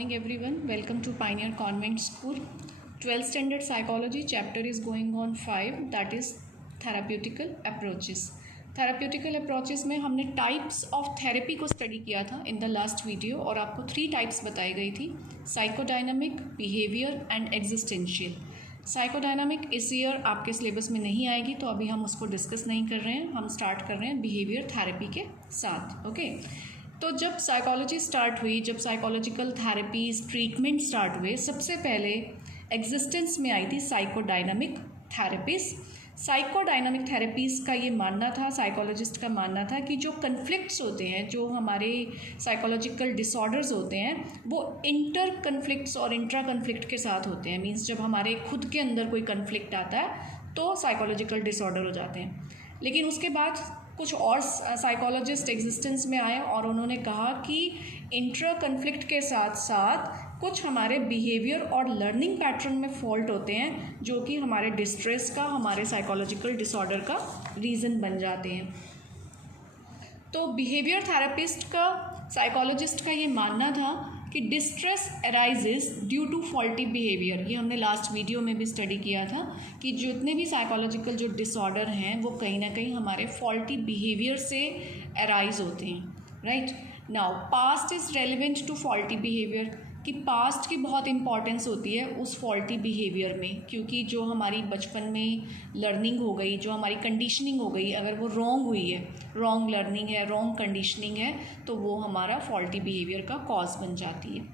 morning everyone. Welcome to Pioneer Convent School. 12th standard psychology chapter is going on 5, that is therapeutical approaches. Therapeutical approaches में हमने types of therapy को study किया था in the last video और आपको 3 types बताई गई थी, psychodynamic, behaviour and existential. Psychodynamic इस ईयर आपके सिलेबस में नहीं आएगी तो अभी हम उसको डिस्कस नहीं कर रहे हैं, हम स्टार्ट कर रहे हैं बिहेवियर थेरेपी के साथ. ओके तो जब साइकोलॉजी स्टार्ट हुई, जब साइकोलॉजिकल थेरेपीज ट्रीटमेंट स्टार्ट हुए, सबसे पहले एग्जिस्टेंस में आई थी साइकोडायनामिक थेरेपीज. साइकोडायनामिक थेरेपीज़ का ये मानना था, साइकोलॉजिस्ट का मानना था कि जो कन्फ्लिक्ट्स होते हैं, जो हमारे साइकोलॉजिकल डिसऑर्डर्स होते हैं, वो इंटर कन्फ्लिक्ट्स और इंट्रा कन्फ्लिक्ट के साथ होते हैं. मींस जब हमारे खुद के अंदर कोई कन्फ्लिक्ट आता है तो साइकोलॉजिकल डिसऑर्डर हो जाते हैं. लेकिन उसके बाद कुछ और साइकोलॉजिस्ट एग्जिस्टेंस में आए और उन्होंने कहा कि इंट्रा कन्फ्लिक्ट के साथ साथ कुछ हमारे बिहेवियर और लर्निंग पैटर्न में फॉल्ट होते हैं जो कि हमारे डिस्ट्रेस का, हमारे साइकोलॉजिकल डिसऑर्डर का रीज़न बन जाते हैं. तो बिहेवियर थेरेपिस्ट का, साइकोलॉजिस्ट का ये मानना था कि distress arises due to faulty behaviour. ये हमने लास्ट वीडियो में भी स्टडी किया था कि जितने भी साइकोलॉजिकल जो डिसऑर्डर हैं वो कहीं ना कहीं हमारे फॉल्टी बिहेवियर से अराइज होते हैं. Right now past is relevant to faulty behaviour, कि पास्ट की बहुत इंपॉर्टेंस होती है उस फॉल्टी बिहेवियर में, क्योंकि जो हमारी बचपन में लर्निंग हो गई, जो हमारी कंडीशनिंग हो गई, अगर वो रॉन्ग हुई है, रॉन्ग लर्निंग है, रॉन्ग कंडीशनिंग है, तो वो हमारा फॉल्टी बिहेवियर का कॉज बन जाती है.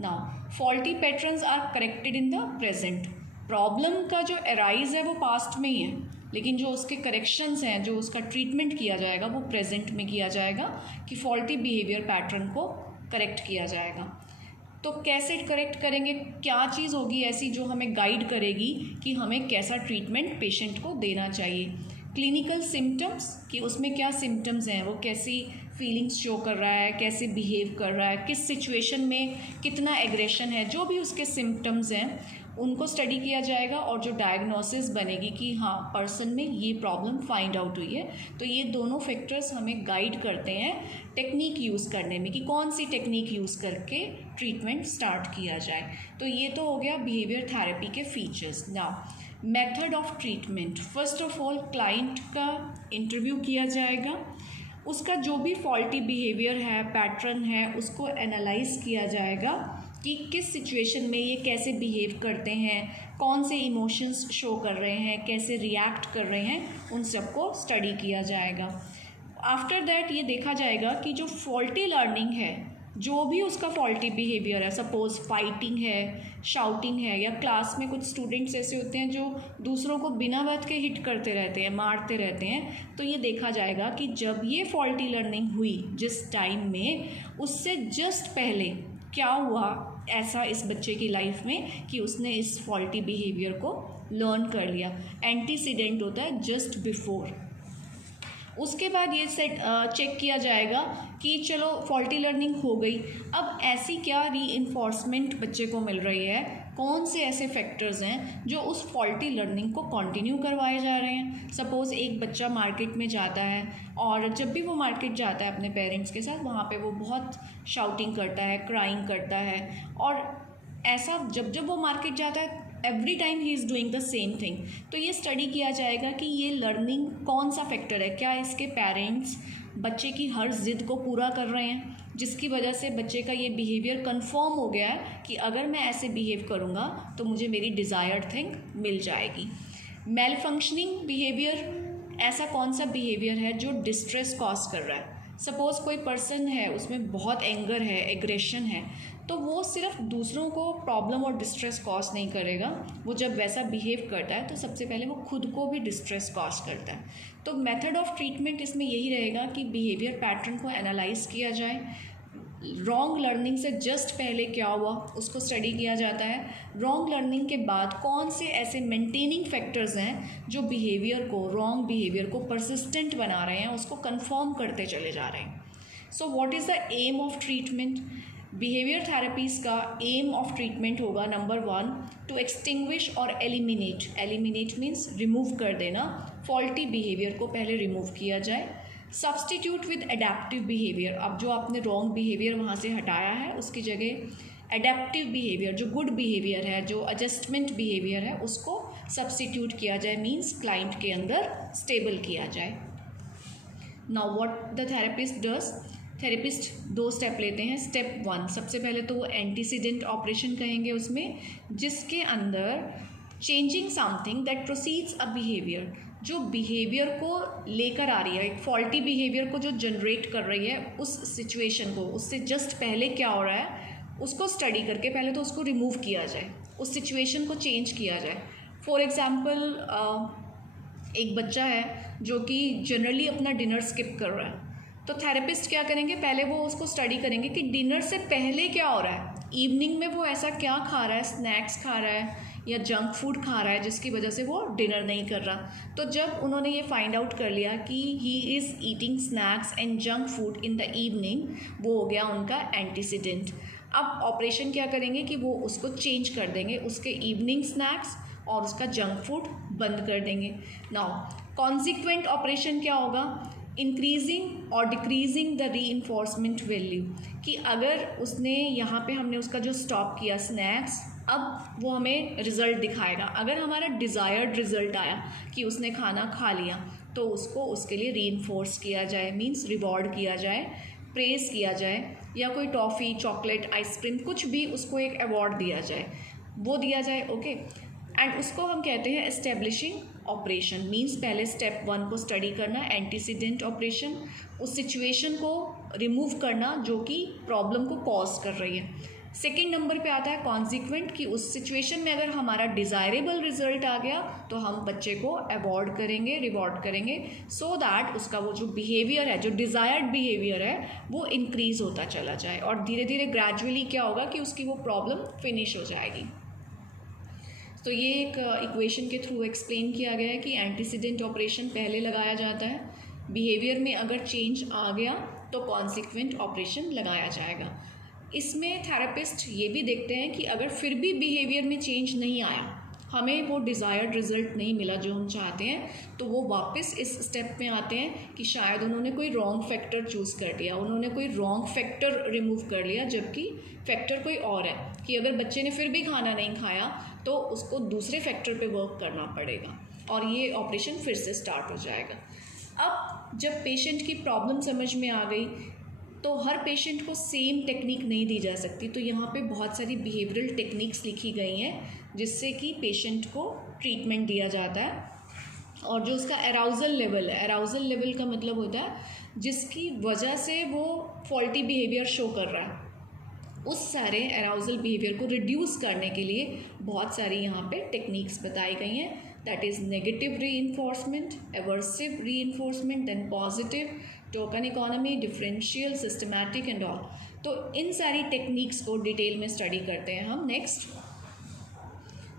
Now faulty patterns are corrected in the present. Problem का जो अराइज है वो पास्ट में ही है, लेकिन जो उसके करेक्शंस हैं, जो उसका ट्रीटमेंट किया जाएगा वो प्रेजेंट में किया जाएगा कि फॉल्टी बिहेवियर पैटर्न को करेक्ट किया जाएगा. तो कैसे करेक्ट करेंगे, क्या चीज़ होगी ऐसी जो हमें गाइड करेगी कि हमें कैसा ट्रीटमेंट पेशेंट को देना चाहिए. क्लिनिकल सिम्टम्स, कि उसमें क्या सिम्टम्स हैं, वो कैसी फीलिंग्स शो कर रहा है, कैसे बिहेव कर रहा है, किस सिचुएशन में कितना एग्रेशन है, जो भी उसके सिम्टम्स हैं उनको स्टडी किया जाएगा और जो डायग्नोसिस बनेगी कि हाँ पर्सन में ये प्रॉब्लम फाइंड आउट हुई है. तो ये दोनों फैक्टर्स हमें गाइड करते हैं टेक्निक यूज़ करने में कि कौन सी टेक्निक यूज़ करके ट्रीटमेंट स्टार्ट किया जाए. तो ये तो हो गया बिहेवियर थेरेपी के features. Now method of treatment. First of all client का इंटरव्यू किया जाएगा, उसका जो भी फॉल्टी बिहेवियर है, पैटर्न है, उसको एनालाइज किया जाएगा कि किस सिचुएशन में ये कैसे बिहेव करते हैं, कौन से इमोशंस शो कर रहे हैं, कैसे रिएक्ट कर रहे हैं, उन सबको स्टडी किया जाएगा. आफ्टर दैट ये देखा जाएगा कि जो फॉल्टी लर्निंग है, जो भी उसका फॉल्टी बिहेवियर है, सपोज़ फाइटिंग है, शाउटिंग है, या क्लास में कुछ स्टूडेंट्स ऐसे होते हैं जो दूसरों को बिना बात के हिट करते रहते हैं, मारते रहते हैं, तो ये देखा जाएगा कि जब ये फॉल्टी लर्निंग हुई जिस टाइम में, उससे जस्ट पहले क्या हुआ ऐसा इस बच्चे की लाइफ में कि उसने इस फॉल्टी बिहेवियर को लर्न कर लिया. एंटीसीडेंट होता है जस्ट बिफोर. उसके बाद ये चेक किया जाएगा कि चलो फॉल्टी लर्निंग हो गई, अब ऐसी क्या रीइंफोर्समेंट बच्चे को मिल रही है, कौन से ऐसे फैक्टर्स हैं जो उस फॉल्टी लर्निंग को कंटिन्यू करवाए जा रहे हैं. सपोज़ एक बच्चा मार्केट में जाता है और जब भी वो मार्केट जाता है अपने पेरेंट्स के साथ, वहाँ पे वो बहुत शाउटिंग करता है, क्राइंग करता है, और ऐसा जब वो मार्केट जाता है every time he is doing the same thing. तो ये स्टडी किया जाएगा कि ये लर्निंग कौन सा फैक्टर है, क्या इसके पेरेंट्स बच्चे की हर ज़िद को पूरा कर रहे हैं जिसकी वजह से बच्चे का ये बिहेवियर कंफर्म हो गया है कि अगर मैं ऐसे बिहेव करूँगा तो मुझे मेरी डिज़ायर्ड थिंग मिल जाएगी. मेल फंक्शनिंग बिहेवियर, ऐसा कौन सा बिहेवियर है जो डिस्ट्रेस कॉज कर रहा है. सपोज़ कोई पर्सन है, उसमें बहुत एंगर है, एग्रेशन है, तो वो सिर्फ दूसरों को प्रॉब्लम और डिस्ट्रेस कॉज नहीं करेगा, वो जब वैसा बिहेव करता है तो सबसे पहले वो खुद को भी डिस्ट्रेस कॉज करता है. तो मेथड ऑफ ट्रीटमेंट इसमें यही रहेगा कि बिहेवियर पैटर्न को एनालाइज किया जाए, रॉन्ग लर्निंग से जस्ट पहले क्या हुआ उसको स्टडी किया जाता है, रॉन्ग लर्निंग के बाद कौन से ऐसे मेंटेनिंग फैक्टर्स हैं जो बिहेवियर को, रॉन्ग बिहेवियर को परसिस्टेंट बना रहे हैं, उसको कंफर्म करते चले जा रहे हैं. So what is the aim of treatment. Behaviour therapies का एम ऑफ ट्रीटमेंट होगा नंबर 1 टू एक्सटिंग्विश और एलिमिनेट. एलिमिनेट मीन्स रिमूव कर देना, फॉल्टी बिहेवियर को पहले रिमूव किया जाए. सब्सटीट्यूट विद एडेप्टिव बिहेवियर, अब जो आपने रॉन्ग बिहेवियर वहाँ से हटाया है उसकी जगह एडेप्टिव बिहेवियर, जो गुड बिहेवियर है, जो एडजस्टमेंट बिहेवियर है, उसको सब्स्टिट्यूट किया जाए, मीन्स क्लाइंट के अंदर स्टेबल किया जाए। Now what the therapist does, therapist 2 step लेते हैं। स्टेप 1, सबसे पहले तो वो एंटीसीडेंट ऑपरेशन कहेंगे उसमें, जिसके अंदर changing something that proceeds a behaviour, जो बिहेवियर को लेकर आ रही है, एक फॉल्टी बिहेवियर को जो जनरेट कर रही है, उस सिचुएशन को, उससे जस्ट पहले क्या हो रहा है उसको स्टडी करके पहले तो उसको रिमूव किया जाए, उस सिचुएशन को चेंज किया जाए। फॉर एग्ज़ाम्पल एक बच्चा है जो कि जनरली अपना डिनर स्किप कर रहा है, तो थेरेपिस्ट क्या करेंगे, पहले वो उसको स्टडी करेंगे कि डिनर से पहले क्या हो रहा है, इवनिंग में वो ऐसा क्या खा रहा है, स्नैक्स खा रहा है या जंक फूड खा रहा है जिसकी वजह से वो डिनर नहीं कर रहा। तो जब उन्होंने ये फाइंड आउट कर लिया कि he is eating snacks and junk food in the evening, वो हो गया उनका एंटीसीडेंट। अब ऑपरेशन क्या करेंगे कि वो उसको चेंज कर देंगे, उसके इवनिंग स्नैक्स और उसका जंक फूड बंद कर देंगे। नाउ कॉन्सिक्वेंट ऑपरेशन क्या होगा, इंक्रीजिंग और डिक्रीजिंग द रीइंफोर्समेंट वैल्यू, कि अगर उसने यहाँ पे हमने उसका जो स्टॉप किया स्नैक्स, अब वो हमें रिज़ल्ट दिखाएगा। अगर हमारा डिज़ायर्ड रिज़ल्ट आया कि उसने खाना खा लिया, तो उसको उसके लिए रीइंफोर्स किया जाए, मीन्स रिवॉर्ड किया जाए, प्रेज़ किया जाए, या कोई टॉफ़ी, चॉकलेट, आइसक्रीम, कुछ भी उसको एक अवार्ड दिया जाए, वो दिया जाए। ओके, एंड उसको हम कहते हैं एस्टेब्लिशिंग ऑपरेशन, मीन्स पहले स्टेप 1 को स्टडी करना, एंटीसीडेंट ऑपरेशन, उस सिचुएशन को रिमूव करना जो कि प्रॉब्लम को कॉज कर रही है। सेकेंड नंबर पे आता है कॉन्सिक्वेंट, कि उस सिचुएशन में अगर हमारा डिज़ायरेबल रिजल्ट आ गया तो हम बच्चे को अवॉर्ड करेंगे, रिवॉर्ड करेंगे, सो दैट उसका वो जो बिहेवियर है, जो डिज़ायर्ड बिहेवियर है, वो इंक्रीज़ होता चला जाए और धीरे धीरे ग्रेजुअली क्या होगा कि उसकी वो प्रॉब्लम फिनिश हो जाएगी। तो ये एक इक्वेशन के थ्रू एक्सप्लेन किया गया है कि एंटीसीडेंट ऑपरेशन पहले लगाया जाता है, बिहेवियर में अगर चेंज आ गया तो कॉन्सिक्वेंट ऑपरेशन लगाया जाएगा। इसमें थेरेपिस्ट ये भी देखते हैं कि अगर फिर भी बिहेवियर में चेंज नहीं आया, हमें वो डिज़ायर्ड रिज़ल्ट नहीं मिला जो हम चाहते हैं, तो वो वापस इस स्टेप में आते हैं कि शायद उन्होंने कोई रॉन्ग फैक्टर चूज़ कर लिया, उन्होंने कोई रॉन्ग फैक्टर रिमूव कर लिया, जबकि फैक्टर कोई और है, कि अगर बच्चे ने फिर भी खाना नहीं खाया तो उसको दूसरे फैक्टर पे वर्क करना पड़ेगा और ये ऑपरेशन फिर से स्टार्ट हो जाएगा। अब जब पेशेंट की प्रॉब्लम समझ में आ गई, तो हर पेशेंट को सेम टेक्निक नहीं दी जा सकती, तो यहाँ पे बहुत सारी बिहेवियरल टेक्निक्स लिखी गई हैं जिससे कि पेशेंट को ट्रीटमेंट दिया जाता है। और जो उसका अराउजल लेवल है, अराउजल लेवल का मतलब होता है जिसकी वजह से वो फॉल्टी बिहेवियर शो कर रहा है, उस सारे अराउजल बिहेवियर को रिड्यूस करने के लिए बहुत सारी यहाँ पे टेक्निक्स बताई गई हैं। That is negative reinforcement, aversive reinforcement, then positive, token economy, differential, systematic and all. तो इन सारी टेक्निक्स को डिटेल में स्टडी करते हैं हम। नेक्स्ट,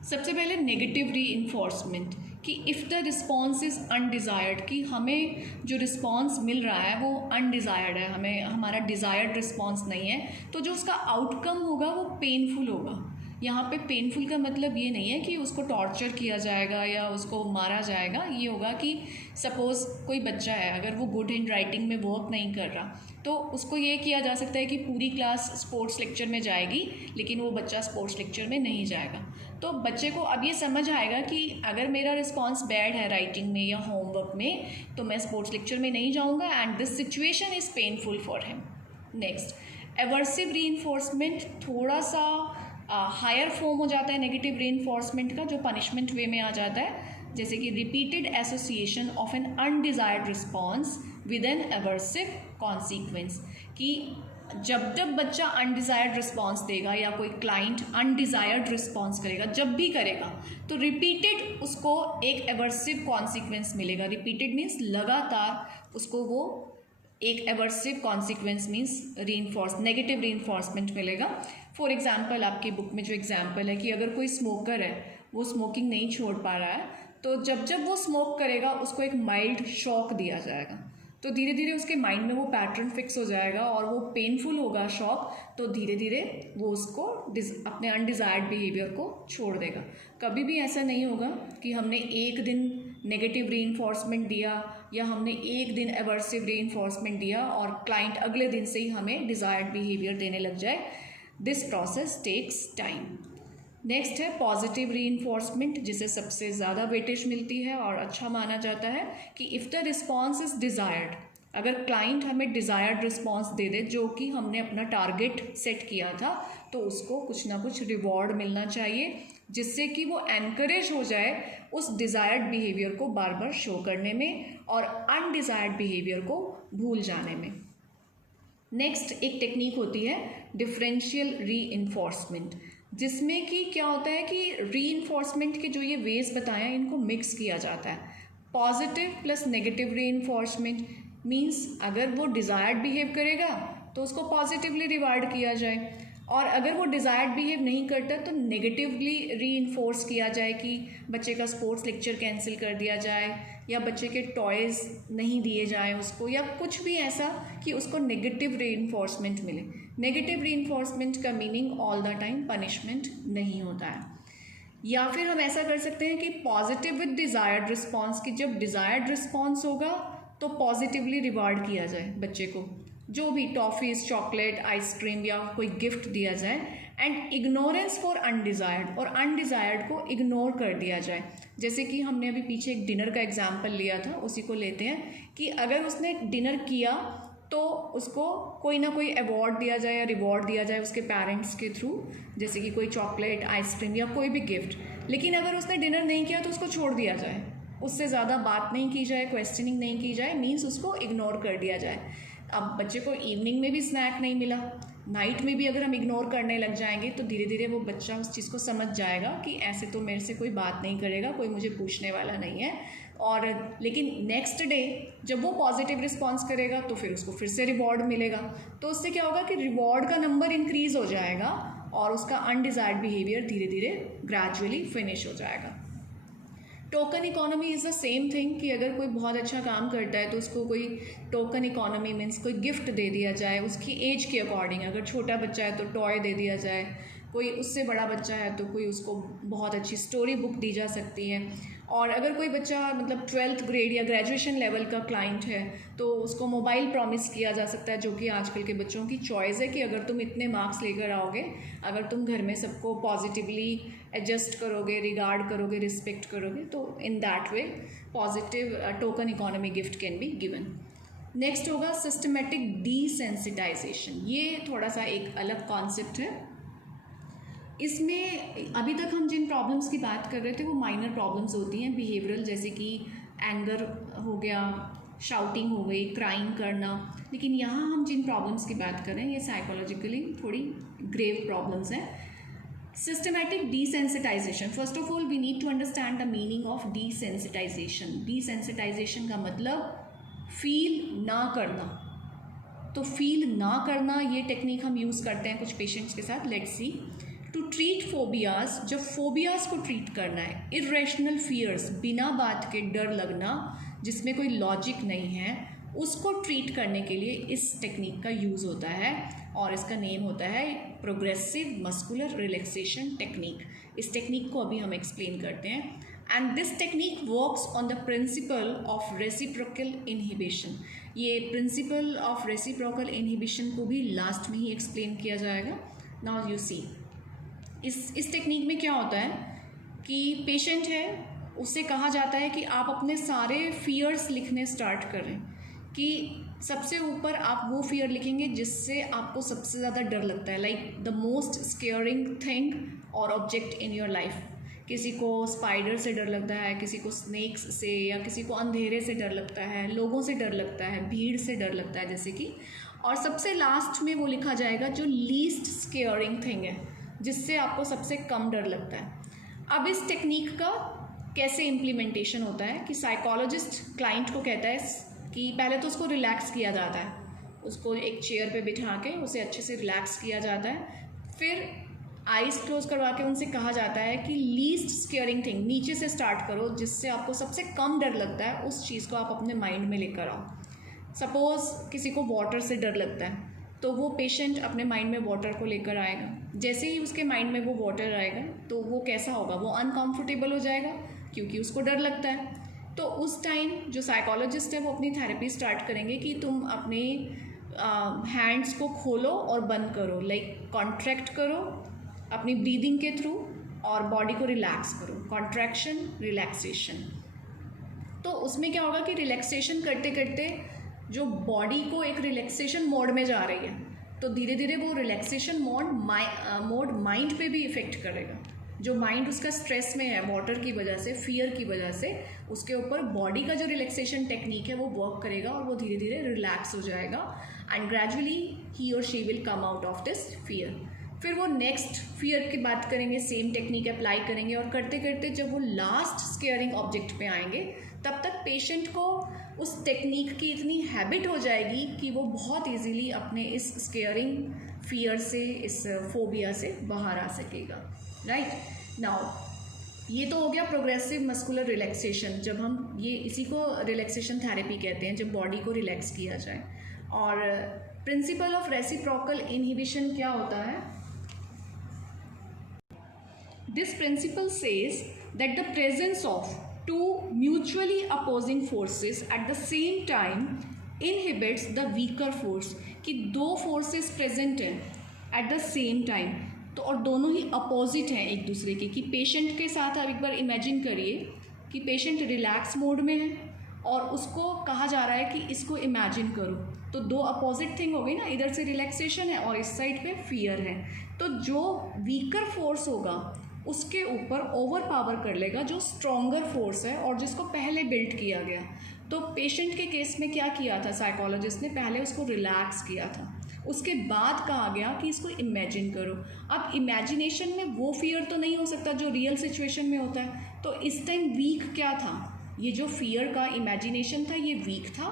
सबसे पहले नेगेटिव रीइंफोर्समेंट, कि if the response is undesired, कि हमें जो रिस्पॉन्स मिल रहा है वो अनडिज़ायर्ड है, हमें हमारा डिज़ायर्ड रिस्पॉन्स नहीं है, तो जो उसका आउटकम होगा वो पेनफुल होगा। यहाँ पे पेनफुल का मतलब ये नहीं है कि उसको टॉर्चर किया जाएगा या उसको मारा जाएगा, ये होगा कि सपोज़ कोई बच्चा है, अगर वो गुड हैंड राइटिंग में वर्क नहीं कर रहा, तो उसको ये किया जा सकता है कि पूरी क्लास स्पोर्ट्स लेक्चर में जाएगी लेकिन वो बच्चा स्पोर्ट्स लेक्चर में नहीं जाएगा। तो बच्चे को अब ये समझ आएगा कि अगर मेरा रिस्पॉन्स बैड है राइटिंग में या होमवर्क में, तो मैं स्पोर्ट्स लेक्चर में नहीं जाऊँगा, and this situation is painful for him. Next, aversive reinforcement थोड़ा सा हायर फॉर्म हो जाता है नेगेटिव रीइंफोर्समेंट का, जो पनिशमेंट वे में आ जाता है, जैसे कि repeated association of an undesired response with an aversive consequence, कि जब जब बच्चा अनडिज़ायर्ड रिस्पॉन्स देगा या कोई क्लाइंट अनडिज़ायर्ड रिस्पॉन्स करेगा, जब भी करेगा, तो रिपीटेड उसको एक एवर्सिव कॉन्सिक्वेंस मिलेगा। रिपीटेड मीन्स लगातार उसको वो एक एवर्सिव कॉन्सिक्वेंस मीन्स नेगेटिव रीइंफोर्समेंट मिलेगा। फॉर एग्जाम्पल, आपकी बुक में जो एग्जाम्पल है कि अगर कोई स्मोकर है, वो स्मोकिंग नहीं छोड़ पा रहा है, तो जब जब वो स्मोक करेगा उसको एक माइल्ड शॉक दिया जाएगा, तो धीरे धीरे उसके माइंड में वो पैटर्न फिक्स हो जाएगा और वो पेनफुल होगा शॉक, तो धीरे धीरे वो उसको अपने अनडिज़ायर्ड बिहेवियर को छोड़ देगा। कभी भी ऐसा नहीं होगा कि हमने एक दिन नेगेटिव रीइंफोर्समेंट दिया या हमने एक दिन एवर्सिव रीइंफोर्समेंट दिया और क्लाइंट अगले दिन से ही हमें डिज़ायर्ड बिहेवियर देने लग जाए। This process takes time. Next है पॉजिटिव रीइंफोर्समेंट, जिसे सबसे ज़्यादा वेटेज मिलती है और अच्छा माना जाता है कि if the response is desired, अगर क्लाइंट हमें डिज़ायर्ड रिस्पॉन्स दे दे जो कि हमने अपना टारगेट सेट किया था, तो उसको कुछ ना कुछ रिवॉर्ड मिलना चाहिए जिससे कि वो एनकरेज हो जाए उस डिज़ायर्ड बिहेवियर को बार बार शो करने में और अनडिज़ायर्ड बिहेवियर को भूल जाने में। नेक्स्ट एक टेक्निक होती है डिफरेंशियल रीइंफोर्समेंट, जिसमें कि क्या होता है कि रीइंफोर्समेंट के जो ये वेज बताए हैं इनको मिक्स किया जाता है। Positive plus negative reinforcement means अगर वो डिज़ायर्ड बिहेव करेगा तो उसको पॉजिटिवली रिवार्ड किया जाए, और अगर वो डिज़ायर्ड बिहेव नहीं करता तो नेगेटिवली रीइंफोर्स किया जाए कि बच्चे का स्पोर्ट्स लेक्चर कैंसिल कर दिया जाए या बच्चे के टॉयज़ नहीं दिए जाएं उसको, या कुछ भी ऐसा कि उसको नेगेटिव रीइंफोर्समेंट मिले। नेगेटिव रीइंफोर्समेंट का meaning all the time punishment नहीं होता है। या फिर हम ऐसा कर सकते हैं कि पॉजिटिव विद डिज़ायर्ड रिस्पॉन्स, कि जब डिज़ायर्ड रिस्पॉन्स होगा तो पॉजिटिवली रिवार्ड किया जाए बच्चे को, जो भी टॉफ़ीज़, चॉकलेट, आइसक्रीम या कोई गिफ्ट दिया जाए, एंड इग्नोरेंस फॉर अनडिज़ायर्ड, और अनडिज़ायर्ड को इग्नोर कर दिया जाए। जैसे कि हमने अभी पीछे एक डिनर का एग्जाम्पल लिया था, उसी को लेते हैं कि अगर उसने डिनर किया तो उसको कोई ना कोई अवार्ड दिया जाए या रिवॉर्ड दिया जाए उसके पेरेंट्स के थ्रू, जैसे कि कोई चॉकलेट, आइसक्रीम या कोई भी गिफ्ट। लेकिन अगर उसने डिनर नहीं किया तो उसको छोड़ दिया जाए, उससे ज़्यादा बात नहीं की जाए, क्वेश्चनिंग नहीं की जाए, मीन्स उसको इग्नोर कर दिया जाए। अब बच्चे को इवनिंग में भी स्नैक नहीं मिला, नाइट में भी अगर हम इग्नोर करने लग जाएंगे तो धीरे धीरे वो बच्चा उस चीज़ को समझ जाएगा कि ऐसे तो मेरे से कोई बात नहीं करेगा, कोई मुझे पूछने वाला नहीं है। और लेकिन नेक्स्ट डे जब वो पॉजिटिव रिस्पॉन्स करेगा तो फिर उसको फिर से रिवॉर्ड मिलेगा, तो उससे क्या होगा कि रिवॉर्ड का नंबर इंक्रीज़ हो जाएगा और उसका अनडिज़ायर्ड बिहेवियर धीरे धीरे ग्रेजुअली फिनिश हो जाएगा। Token economy is the same thing, कि अगर कोई बहुत अच्छा काम करता है तो उसको कोई टोकन इकोनॉमी मीन्स कोई गिफ्ट दे दिया जाए उसकी एज के अकॉर्डिंग। अगर छोटा बच्चा है तो टॉय दे दिया जाए, कोई उससे बड़ा बच्चा है तो कोई उसको बहुत अच्छी स्टोरी बुक दी जा सकती है। और अगर कोई बच्चा मतलब 12th ग्रेड या ग्रेजुएशन लेवल का क्लाइंट है तो उसको मोबाइल प्रॉमिस किया जा सकता है, जो कि आजकल के बच्चों की चॉइस है कि अगर तुम इतने मार्क्स लेकर आओगे, अगर तुम घर में सबको पॉजिटिवली एडजस्ट करोगे, रिगार्ड करोगे, रिस्पेक्ट करोगे, तो in that way positive token economy gift can be given. Next होगा सिस्टमेटिक डीसेंसिटाइजेशन। ये थोड़ा सा एक अलग कॉन्सेप्ट है। इसमें अभी तक हम जिन प्रॉब्लम्स की बात कर रहे थे वो माइनर प्रॉब्लम्स होती हैं बिहेवियरल, जैसे कि एंगर हो गया, शाउटिंग हो गई, क्राइम करना। लेकिन यहाँ हम जिन प्रॉब्लम्स की बात कर रहे हैं ये साइकोलॉजिकली थोड़ी ग्रेव प्रॉब्लम्स हैं। Systematic desensitization, first of all we need to understand the meaning of desensitization. Desensitization का मतलब फील ना करना। तो फील ना करना ये टेक्निक हम यूज़ करते हैं कुछ पेशेंट्स के साथ। Let's see, to treat phobias, जब फोबियाज को ट्रीट करना है, इरेशनल फियर्स, बिना बात के डर लगना जिसमें कोई लॉजिक नहीं है, उसको ट्रीट करने के लिए इस टेक्निक का यूज़ होता है और इसका नेम होता है प्रोग्रेसिव मस्कुलर रिलैक्सेशन टेक्निक। इस टेक्निक को अभी हम एक्सप्लेन करते हैं। And this technique works on the principle of reciprocal inhibition. ये प्रिंसिपल ऑफ रेसिप्रोकल इनहिबिशन को भी लास्ट में ही एक्सप्लेन किया जाएगा। नाउ यू सी, इस टेक्निक में क्या होता है कि पेशेंट है, उससे कहा जाता है कि आप अपने सारे फियर्स लिखने स्टार्ट करें, कि सबसे ऊपर आप वो फियर लिखेंगे जिससे आपको सबसे ज़्यादा डर लगता है, like the most squaring thing और ऑब्जेक्ट इन योर लाइफ। किसी को स्पाइडर से डर लगता है, किसी को स्नेक्स से, या किसी को अंधेरे से डर लगता है, लोगों से डर लगता है, भीड़ से डर लगता है जैसे कि। और सबसे लास्ट में वो लिखा जाएगा जो लीस्ट स्केयरिंग थिंग है, जिससे आपको सबसे कम डर लगता है। अब इस टेक्निक का कैसे इम्प्लीमेंटेशन होता है कि साइकोलॉजिस्ट क्लाइंट को कहता है कि पहले तो उसको रिलैक्स किया जाता है, उसको एक चेयर पे बिठा के उसे अच्छे से रिलैक्स किया जाता है। फिर आइज़ क्लोज करवा के उनसे कहा जाता है कि लीस्ट स्केयरिंग थिंग, नीचे से स्टार्ट करो, जिससे आपको सबसे कम डर लगता है उस चीज़ को आप अपने माइंड में लेकर आओ। सपोज़ किसी को वाटर से डर लगता है तो वो पेशेंट अपने माइंड में वाटर को लेकर आएगा। जैसे ही उसके माइंड में वो वाटर आएगा तो वो कैसा होगा, वो अनकंफर्टेबल हो जाएगा क्योंकि उसको डर लगता है। तो उस टाइम जो साइकोलॉजिस्ट है वो अपनी थेरेपी स्टार्ट करेंगे कि तुम अपने हैंड्स को खोलो और बंद करो, लाइक कॉन्ट्रैक्ट करो अपनी ब्रीदिंग के थ्रू और बॉडी को रिलैक्स करो, कॉन्ट्रैक्शन रिलैक्सेशन। तो उसमें क्या होगा कि रिलैक्सेशन करते करते जो बॉडी को एक रिलैक्सेशन मोड में जा रही है, तो धीरे धीरे वो रिलैक्सेशन मोड माइंड पे भी इफ़ेक्ट करेगा। जो माइंड उसका स्ट्रेस में है वाटर की वजह से, फियर की वजह से, उसके ऊपर बॉडी का जो रिलैक्सेशन टेक्निक है वो वर्क करेगा और वो धीरे धीरे रिलैक्स हो जाएगा एंड ग्रेजुअली ही और she will come out of this fear. फिर वो नेक्स्ट फियर की बात करेंगे, सेम टेक्निक अप्लाई करेंगे और करते करते जब वो लास्ट स्केयरिंग ऑब्जेक्ट पे आएंगे तब तक पेशेंट को उस टेक्निक की इतनी हैबिट हो जाएगी कि वो बहुत इजीली अपने इस स्केयरिंग फियर से, इस फोबिया से बाहर आ सकेगा। राइट नाउ ये तो हो गया प्रोग्रेसिव मस्कुलर रिलैक्सेशन, जब हम ये इसी को रिलैक्सेशन थेरेपी कहते हैं, जब बॉडी को रिलैक्स किया जाए। और प्रिंसिपल ऑफ रेसिप्रोकल इनहिबिशन क्या होता है? This principle says that the presence of two mutually opposing forces at the same time inhibits the weaker force, कि दो forces present हैं at the same time, तो और दोनों ही अपोजिट हैं एक दूसरे के। कि पेशेंट के साथ आप एक बार इमेजिन करिए कि पेशेंट रिलैक्स मोड में है और उसको कहा जा रहा है कि इसको इमेजिन करो, तो दो अपोजिट थिंग हो गई ना, इधर से रिलैक्सेशन है और इस साइड पे फियर है। तो जो वीकर फोर्स होगा उसके ऊपर ओवर पावर कर लेगा जो स्ट्रॉन्गर फोर्स है और जिसको पहले बिल्ड किया गया। तो पेशेंट के केस में क्या किया था साइकोलॉजिस्ट ने? पहले उसको रिलैक्स किया था, उसके बाद कहा गया कि इसको इमेजिन करो। अब इमेजिनेशन में वो फियर तो नहीं हो सकता जो रियल सिचुएशन में होता है, तो इस टाइम वीक क्या था? ये जो फियर का इमेजिनेशन था ये वीक था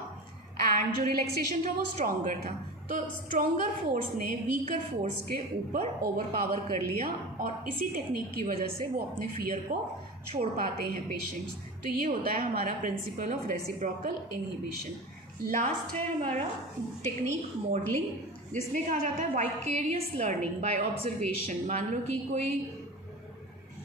एंड जो रिलैक्सेशन था वो स्ट्रॉन्गर था। तो स्ट्रॉन्गर फोर्स ने वीकर फोर्स के ऊपर ओवर पावर कर लिया और इसी टेक्निक की वजह से वो अपने फियर को छोड़ पाते हैं पेशेंट्स। तो ये होता है हमारा principle of reciprocal inhibition. Last है हमारा टेक्निक मॉडलिंग, जिसमें कहा जाता है वाइकेरियस लर्निंग बाय ऑब्जर्वेशन। मान लो कि कोई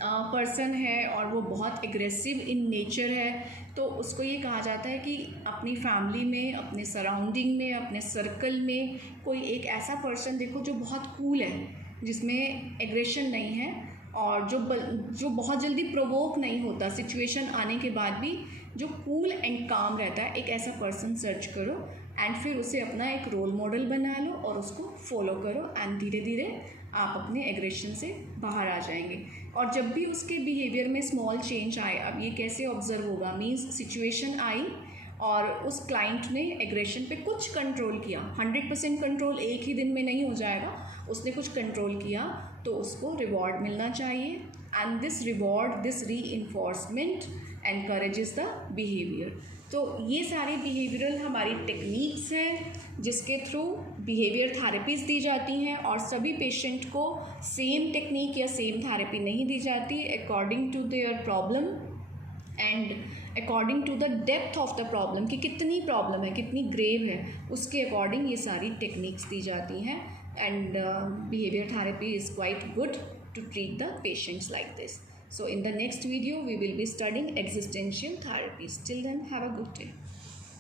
पर्सन है और वो बहुत एग्रेसिव इन नेचर है, तो उसको ये कहा जाता है कि अपनी फैमिली में, अपने सराउंडिंग में, अपने सर्कल में कोई एक ऐसा पर्सन देखो जो बहुत कूल है, जिसमें एग्रेशन नहीं है और जो बहुत जल्दी प्रोवोक नहीं होता सिचुएशन आने के बाद भी, जो कूल एंड काम रहता है, एक ऐसा पर्सन सर्च करो एंड फिर उसे अपना एक रोल मॉडल बना लो और उसको फॉलो करो एंड धीरे धीरे आप अपने एग्रेशन से बाहर आ जाएंगे। और जब भी उसके बिहेवियर में स्मॉल चेंज आए, अब ये कैसे ऑब्जर्व होगा? मीन्स सिचुएशन आई और उस क्लाइंट ने एग्रेशन पे कुछ कंट्रोल किया, 100% कंट्रोल एक ही दिन में नहीं हो जाएगा, उसने कुछ कंट्रोल किया, तो उसको रिवॉर्ड मिलना चाहिए and this reward, this reinforcement encourages the behaviour. तो ये सारी बिहेवियरल हमारी टेक्निक्स हैं जिसके थ्रू बिहेवियर थेरेपीज दी जाती हैं और सभी पेशेंट को सेम टेक्निक या सेम थेरेपी नहीं दी जाती, according to their problem and according to the depth of the problem, कि कितनी प्रॉब्लम है, कितनी ग्रेव है, उसके अकॉर्डिंग ये सारी टेक्निक्स दी जाती हैं and behaviour therapy is quite good to treat the patients like this. So in the next video we will be studying existential therapies. Till then, have a good day.